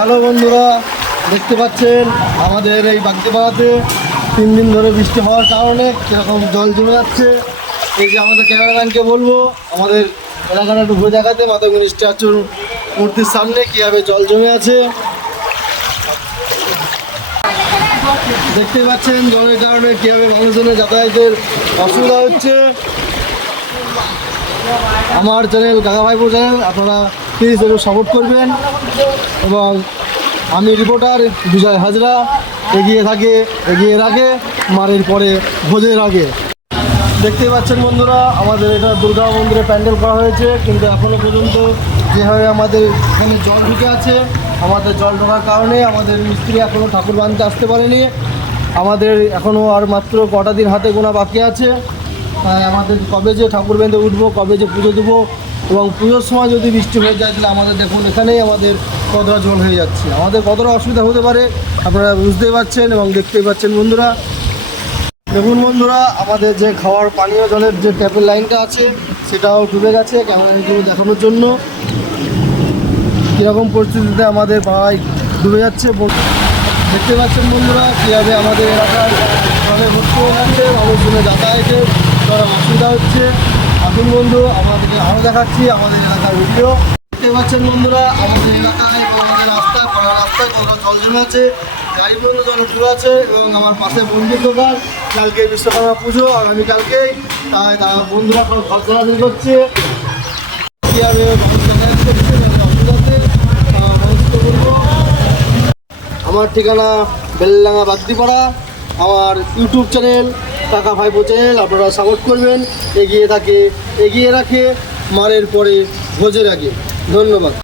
Hello বন্ধুরা, দেখতে পাচ্ছেন আমাদের এই বাগদিপাড়াতে তিন দিন ধরে বৃষ্টি হওয়ার কারণে কীরকম জল জমে যাচ্ছে। এই যে আমাদের ক্যামেরাম্যানকে বলব, আমাদের এলাকাটা একটু ঘুরে দেখাতে মাতাগুনি স্ট্যাচুর মূর্তির সামনে কীভাবে জল জমে আছে। দেখতে পাচ্ছেন জলের কারণে কীভাবে মানুষজনের যাতায়াতের অসুবিধা হচ্ছে। আমার চ্যানেল কাকা ভাইপো চ্যানেল, আপনারা প্লিজ একটু সাপোর্ট করবেন এবং আমি রিপোর্টার বিজয় হাজরা এগিয়ে থাকে, এগিয়ে রাখে, মারের পরে ভোজের আগে। দেখতে পাচ্ছেন বন্ধুরা, আমাদের এটা দুর্গা মন্দিরে প্যান্ডেল করা হয়েছে, কিন্তু এখনও পর্যন্ত যেভাবে আমাদের এখানে জল ঢুকে আছে, আমাদের জল ঢোকার কারণে আমাদের মিস্ত্রি এখনও ঠাকুর বানতে আসতে পারেনি। আমাদের এখনও আর মাত্র কটা দিন হাতে গোনা বাকি আছে। আমাদের কবে যে ঠাকুর বেঁধে উঠবো, কবে যে পুজো দেবো এবং পুজোর সময় যদি বৃষ্টি হয়ে যায়, তাহলে আমাদের দেখুন, এখানেই আমাদের কতটা জল হয়ে যাচ্ছে। আমাদের কতটা অসুবিধা হতে পারে, আপনারা বুঝতেই পারছেন এবং দেখতেই পাচ্ছেন বন্ধুরা। দেখুন বন্ধুরা, আমাদের যে খাওয়ার পানীয় জলের যে ট্যাপের লাইনটা আছে, সেটাও ডুবে গেছে ক্যামেরাগুলো দেখানোর জন্য। কীরকম পরিস্থিতিতে আমাদের পাড়ায় ডুবে যাচ্ছে দেখতে পাচ্ছেন বন্ধুরা, কীভাবে আমাদের এলাকার জলে ভর্তি হয়ে যাচ্ছে মানুষজনের যাতায়াতের অসুবিধা হচ্ছে। আসুন বন্ধু আমাদেরকে আরও দেখাচ্ছি আমাদের এলাকার ভিডিও। দেখতে পাচ্ছেন বন্ধুরা, আমাদের এলাকায় আমাদের রাস্তায় পাড়া রাস্তায় কত জল জমে আছে। গাড়ি পর্যন্ত জল উঠে আছে এবং আমার পাশে বন্ধুর দোকান। কালকে বিশ্বকর্মা পুজো আগামীকালকেই তাই তারা বন্ধুরা সব ঘর চলাচল করছে। আমার ঠিকানা বেললাঙ্গা বাগদিপাড়া। আমার ইউটিউব চ্যানেল টাকা ভাইপো চ্যানেল, আপনারা সাপোর্ট করবেন, এগিয়ে থাকে, এগিয়ে রাখে, মারের পরে ভোজের আগে। ধন্যবাদ।